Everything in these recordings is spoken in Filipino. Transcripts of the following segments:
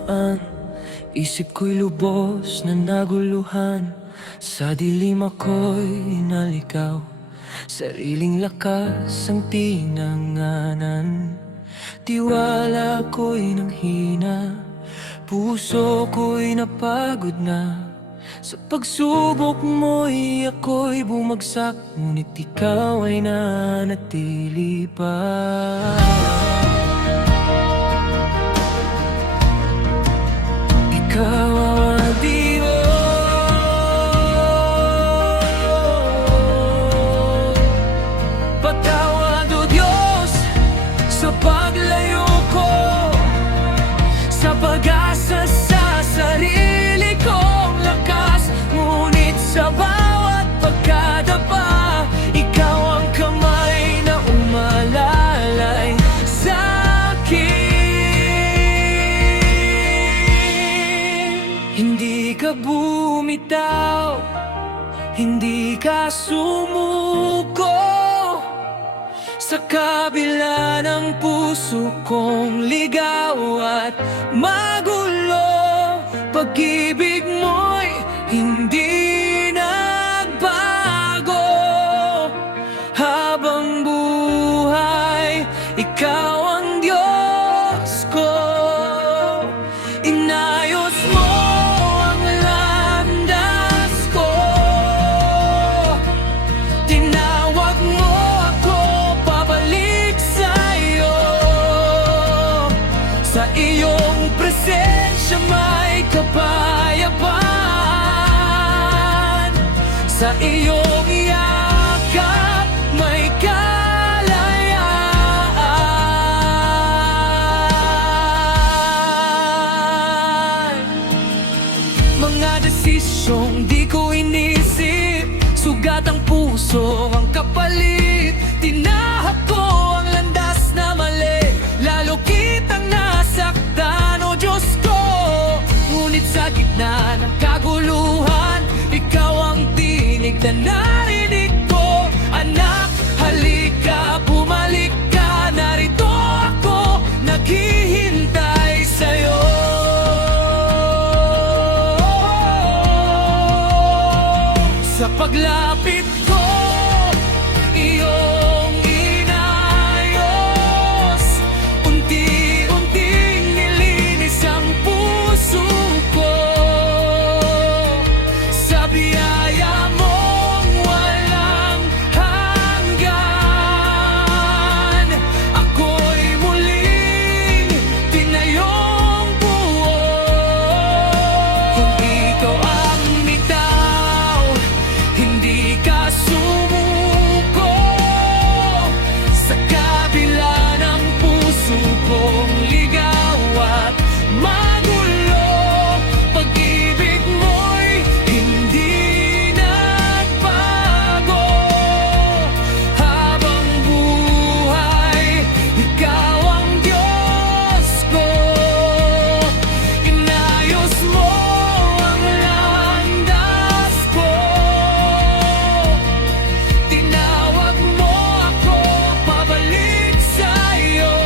dumaan. Isip ko'y lubos na naguluhan. Sa dilim ako'y naligaw. Sariling lakas ang tinanganan. Tiwala ko'y nanghina. Puso ko'y napagod na. Sa pagsubok mo'y ako'y bumagsak. Ngunit ikaw ay nanatili pa. Ikaw ang Diyos. Patawad o Diyos sa paglayo ko, sa pag-asa sa sarili kong lakas. Ngunit sa bawat pagkadapa, ikaw ang kamay na umalalay sa akin. Hindi ka bumitaw, hindi ka sumuko. Sa kabila ng puso kong ligaw at magulo, pag-ibig mo'y hindi nagbago. Habang buhay, ikaw ang Diyos ko. Inayos mo ang landas ko. Tinawag mo ako pabalik sa'yo. Sa iyong presensya may kapayapaan. Sa iyong yakap may kalayaan. Mga desisyong di ko inisip, sugat ang puso ang kapalit. Tinahak ko ang landas na mali, lalo kitang nasaktan, o Diyos ko. Ngunit sa gitna ng kaguluhan, ikaw ang tinig na narinig ko. Anak, halika, bumalik ka. Narito ako, naghihintay sa'yo. Sa paglapit ko, iyong inayos. Unti-unting nilinis ang puso ko. Sa biyaya mong walang hanggan, ako'y muling tinayong buo. Kung ikaw ang bitaw, hindi ka sumuko. Sa kabila ng puso kong ligaw at magulo, pag-ibig mo'y hindi nagbago. Habang buhay, ikaw ang Diyos ko. Inayos mo ang landas ko. Tinawag mo ako pabalik sa'yo.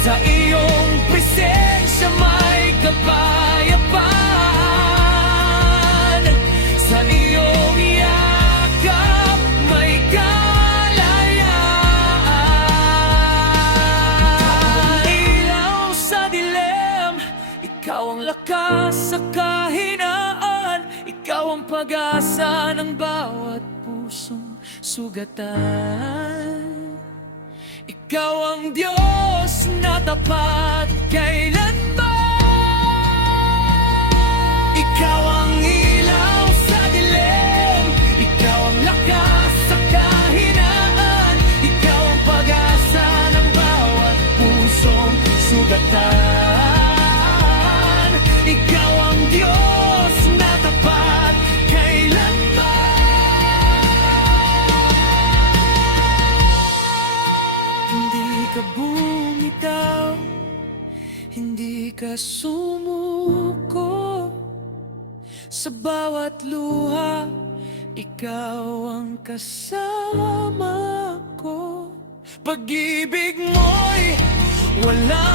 Sa iyong presensya may kapayapaan. Sa iyong yakap may kalayaan. Ilaw sa dilim, ikaw ang lakas sa kahinaan. Ikaw ang pag-asa ng bawat pusong sugatan. Ikaw ang Diyos na tapat kailanman. Ikaw ang ilaw sa dilim, ikaw ang lakas sa kahinaan. Ikaw ang pag-asa ng bawat pusong sugatan. Ikaw ang Diyos na tapat kailanman. Hindi ka bumitaw, hindi ka sumuko. Sa bawat luha, ikaw ang kasama ko. Pag-ibig mo'y wala